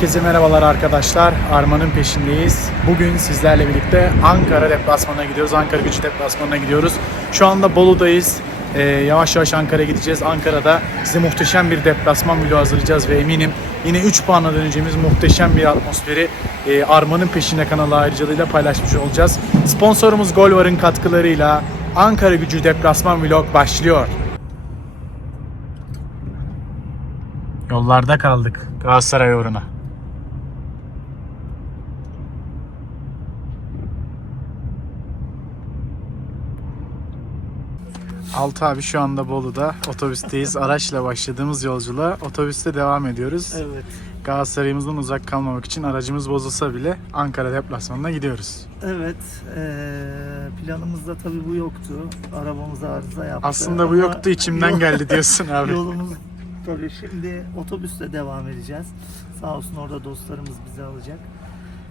Herkese merhabalar arkadaşlar. Armanın peşindeyiz. Bugün sizlerle birlikte Ankara deplasmanına gidiyoruz. Ankara gücü deplasmanına gidiyoruz. Şu anda Bolu'dayız. Ee, yavaş yavaş Ankara'ya gideceğiz. Ankara'da size muhteşem bir deplasman video hazırlayacağız ve eminim yine 3 puanla döneceğimiz muhteşem bir atmosferi e, Armanın peşinde kanalı ayrıcalığıyla paylaşmış olacağız. Sponsorumuz Golvar'ın katkılarıyla Ankara gücü deplasman vlog başlıyor. Yollarda kaldık Galatasaray uğruna. Altı abi şu anda Bolu'da otobüsteyiz. Araçla başladığımız yolculuğa otobüste devam ediyoruz. Evet. Galatasaray'ımızdan uzak kalmamak için aracımız bozulsa bile Ankara deplasmanına gidiyoruz. Evet. eee, planımızda tabii bu yoktu. Arabamız arıza yaptı. Aslında bu yoktu içimden geldi diyorsun abi. Yolumuz tabii şimdi otobüsle devam edeceğiz. Sağ olsun orada dostlarımız bizi alacak.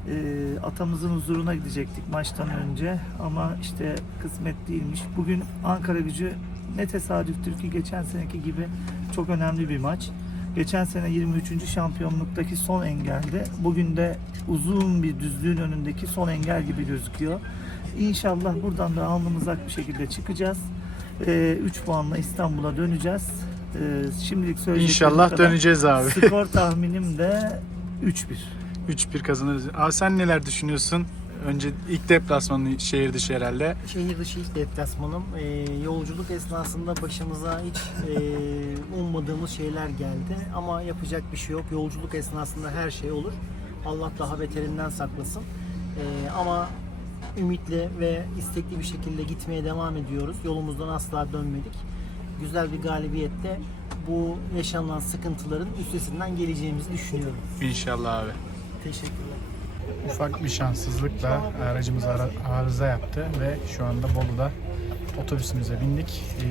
Eee, atamızın huzuruna gidecektik maçtan önce ama işte kısmet değilmiş. Bugün Ankara gücü ne tesadüftür ki geçen seneki gibi çok önemli bir maç. Geçen sene 23. şampiyonluktaki son engelde. Bugün de uzun bir düzlüğün önündeki son engel gibi gözüküyor. İnşallah buradan da alnımız ak bir şekilde çıkacağız. 3 puanla İstanbul'a döneceğiz. Ee, şimdilik söyleyeceklerim İnşallah döneceğiz abi. Skor tahminim de 3-1. 3-1 kazanırız. Abi sen neler düşünüyorsun? Önce ilk deplasmanı şehir dışı herhalde. Şehir dışı ilk deplasmanım. Ee, yolculuk esnasında başımıza hiç e, ummadığımız şeyler geldi. Ama yapacak bir şey yok. Yolculuk esnasında her şey olur. Allah daha beterinden saklasın. Ee, ama ümitli ve istekli bir şekilde gitmeye devam ediyoruz. Yolumuzdan asla dönmedik. Güzel bir galibiyette bu yaşanan sıkıntıların üstesinden geleceğimizi düşünüyorum. İnşallah abi. Teşekkürler. Ufak bir şanssızlıkla aracımız ara- arıza yaptı ve şu anda Bolu'da otobüsümüze bindik. Ee,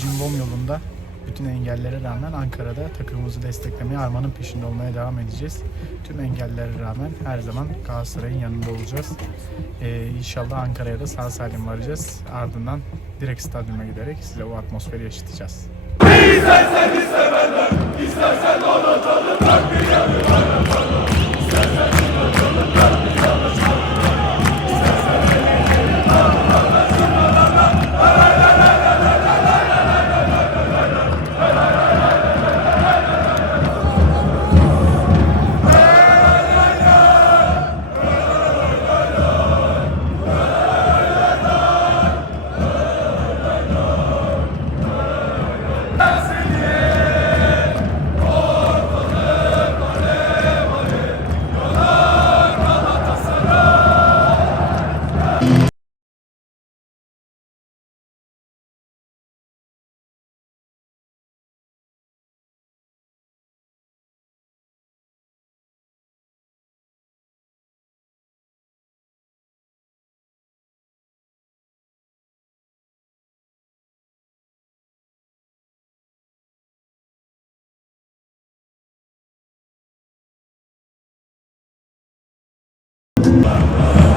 Cimbom yolunda bütün engellere rağmen Ankara'da takımımızı desteklemeye, Arman'ın peşinde olmaya devam edeceğiz. Tüm engellere rağmen her zaman Galatasaray'ın yanında olacağız. Ee, inşallah Ankara'ya da sağ salim varacağız. Ardından direkt stadyuma giderek size o atmosferi yaşatacağız. Sen çok yaşa, canım Bye-bye.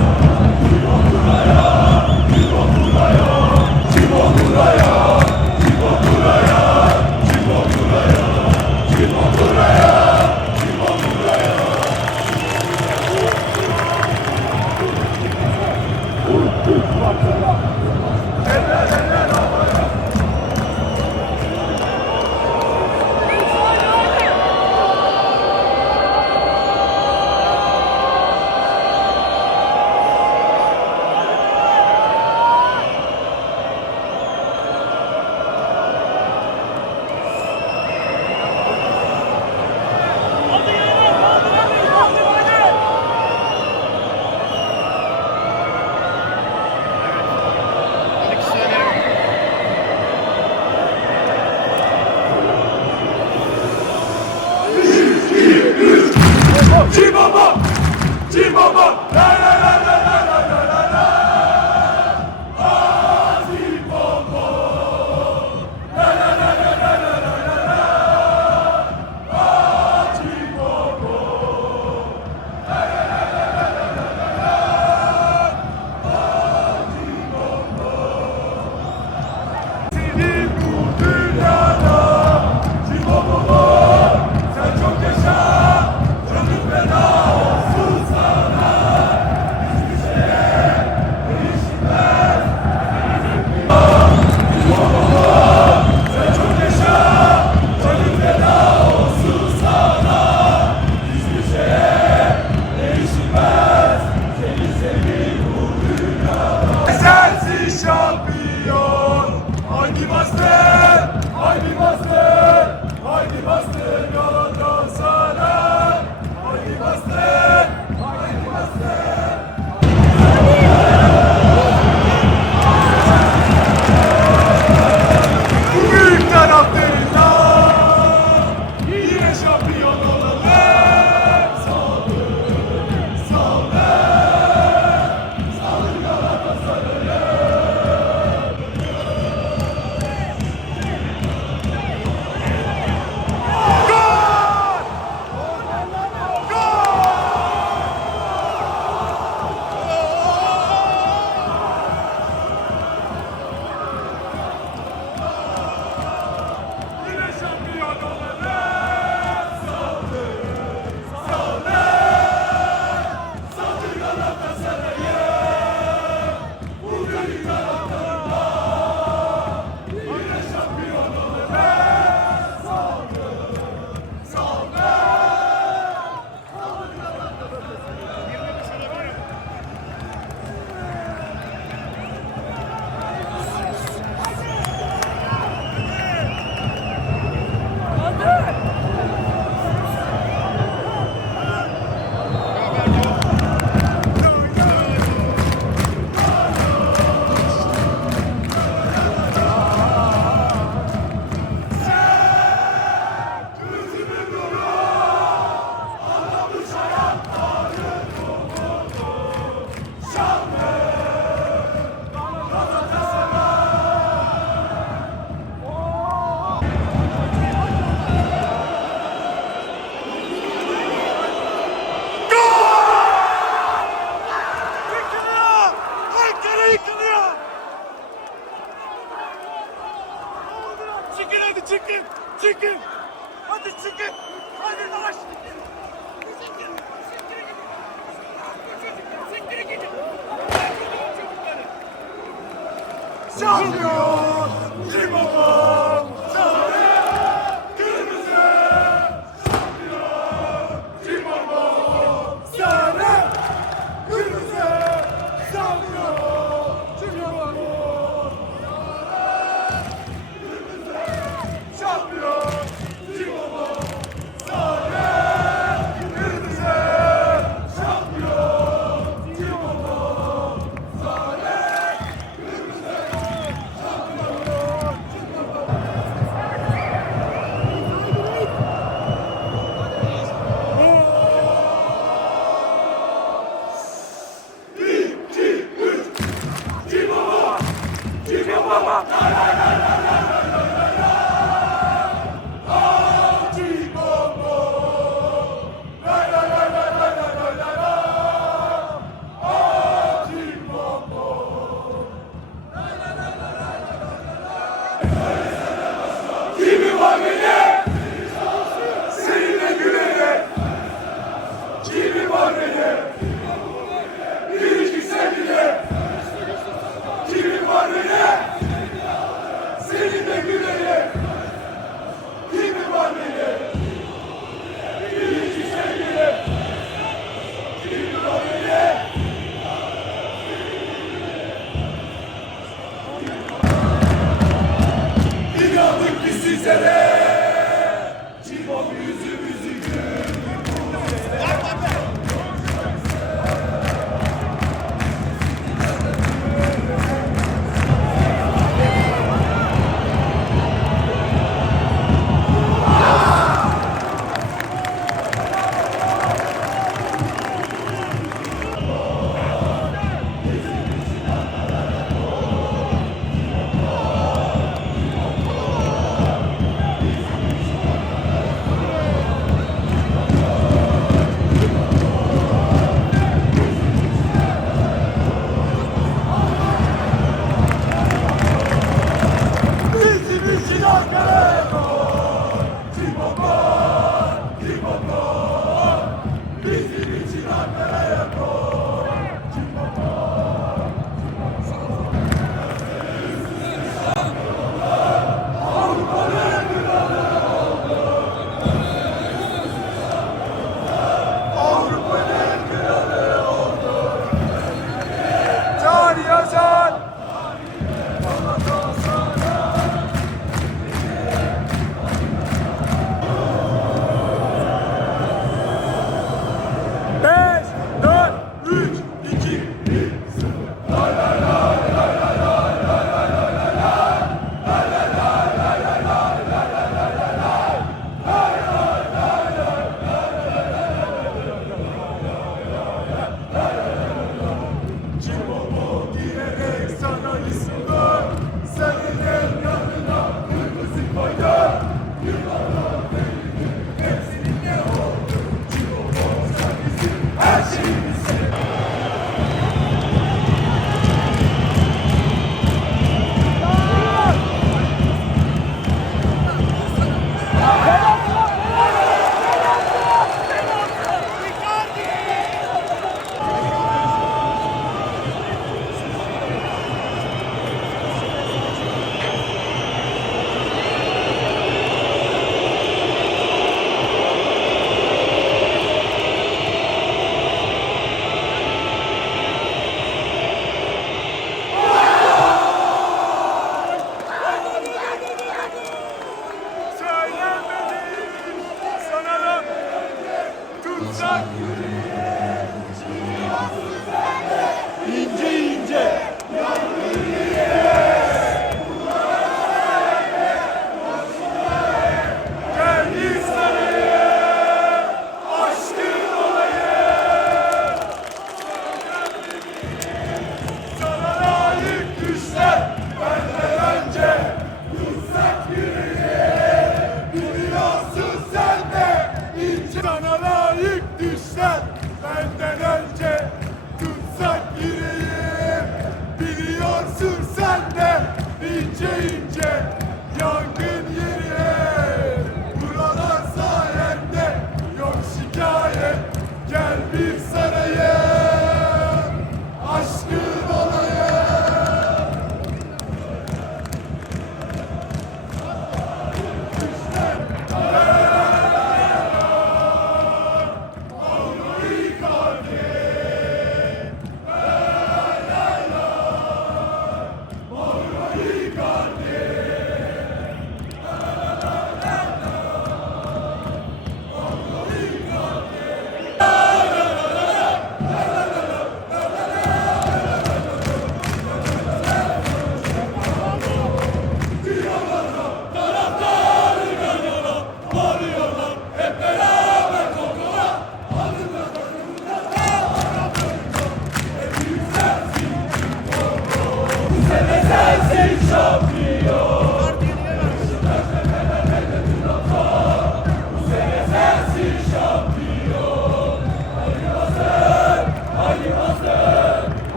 Şampiyon Cimbom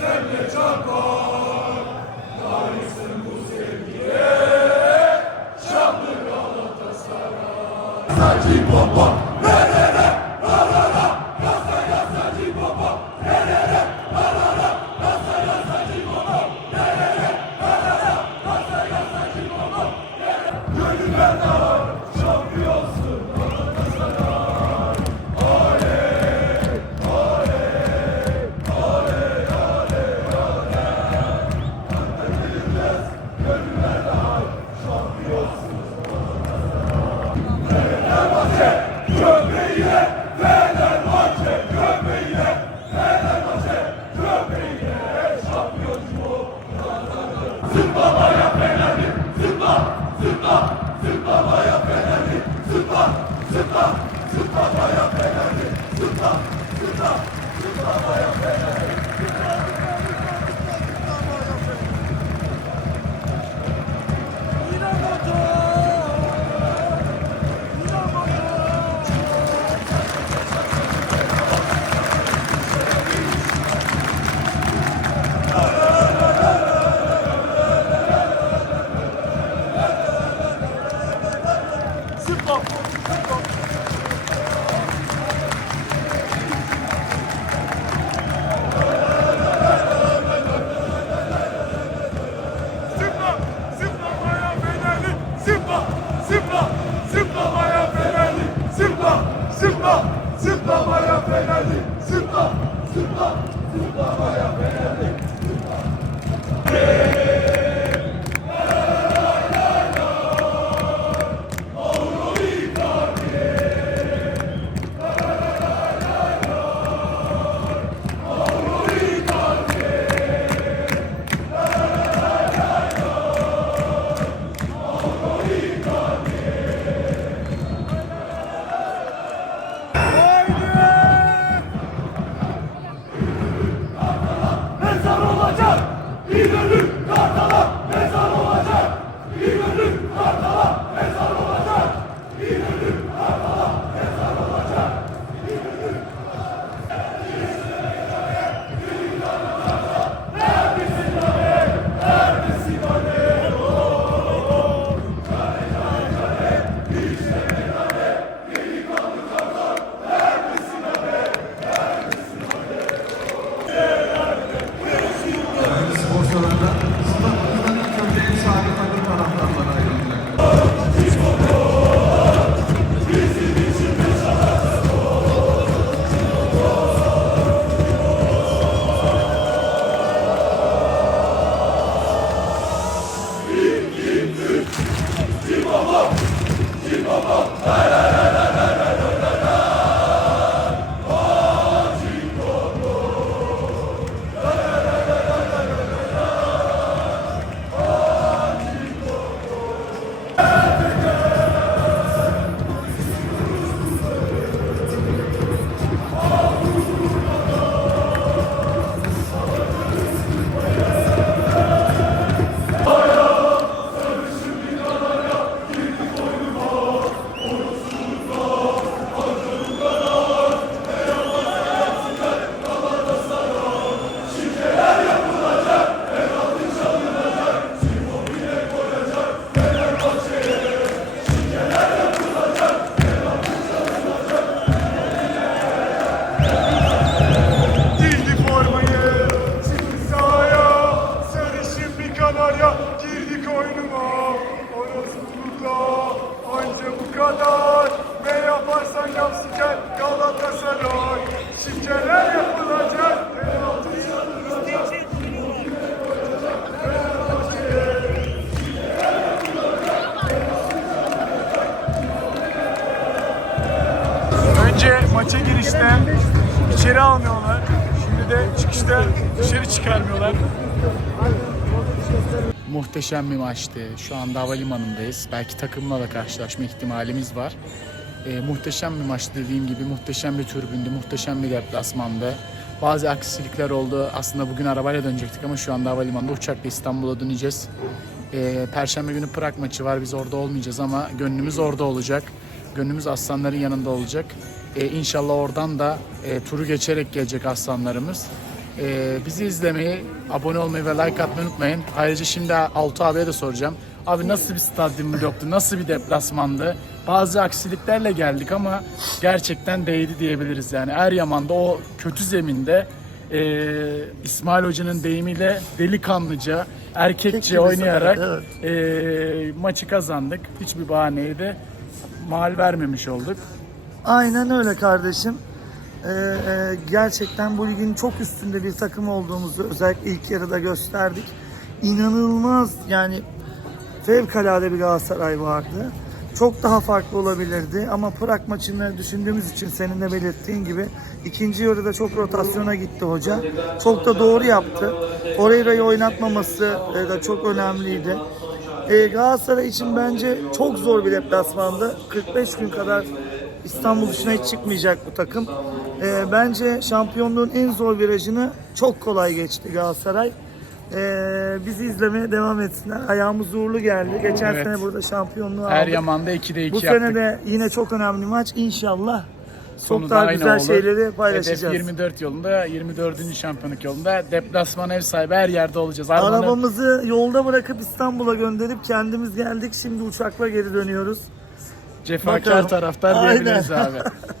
zemlje čarpa Viva le maça girişte içeri almıyorlar. Şimdi de çıkışta dışarı çıkarmıyorlar. Muhteşem bir maçtı. Şu anda havalimanındayız. Belki takımla da karşılaşma ihtimalimiz var. Ee, muhteşem bir maç dediğim gibi muhteşem bir türbündü, muhteşem bir deplasmandı. Bazı aksilikler oldu. Aslında bugün arabayla dönecektik ama şu anda havalimanında uçakla İstanbul'a döneceğiz. Ee, Perşembe günü Prag maçı var. Biz orada olmayacağız ama gönlümüz orada olacak. Gönlümüz aslanların yanında olacak. Ee, inşallah oradan da e, turu geçerek gelecek aslanlarımız. Ee, bizi izlemeyi, abone olmayı ve like atmayı unutmayın. Ayrıca şimdi Altu abiye de soracağım. Abi nasıl bir stadyum yoktu, nasıl bir deplasmandı? Bazı aksiliklerle geldik ama gerçekten değdi diyebiliriz yani. Eryaman'da o kötü zeminde e, İsmail Hoca'nın deyimiyle delikanlıca, erkekçe oynayarak e, maçı kazandık. Hiçbir bahaneyi de mal vermemiş olduk. Aynen öyle kardeşim. Ee, e, gerçekten bu ligin çok üstünde bir takım olduğumuzu özellikle ilk yarıda gösterdik. İnanılmaz yani fevkalade bir Galatasaray vardı. Çok daha farklı olabilirdi ama Prag maçını düşündüğümüz için senin de belirttiğin gibi ikinci yarıda çok rotasyona gitti hoca. Çok da doğru yaptı. Torreira'yı oynatmaması e, da çok önemliydi. E, Galatasaray için bence çok zor bir deplasmandı. 45 gün kadar İstanbul dışına hiç çıkmayacak bu takım. E, bence şampiyonluğun en zor virajını çok kolay geçti Galatasaray. E, bizi izlemeye devam etsinler. Ayağımız uğurlu geldi. Geçen Evet. sene burada şampiyonluğu aldık. Eryaman'da 2'de 2 bu yaptık. sene de yine çok önemli maç. İnşallah Sonu çok da daha güzel olur. şeyleri paylaşacağız. Hedef 24 yolunda, 24. şampiyonluk yolunda. Deplasman ev sahibi her yerde olacağız. Arman'ı Arabamızı yolda bırakıp İstanbul'a gönderip kendimiz geldik. Şimdi uçakla geri dönüyoruz. Cefakar Bakalım. taraftar Aynen. diyebiliriz abi.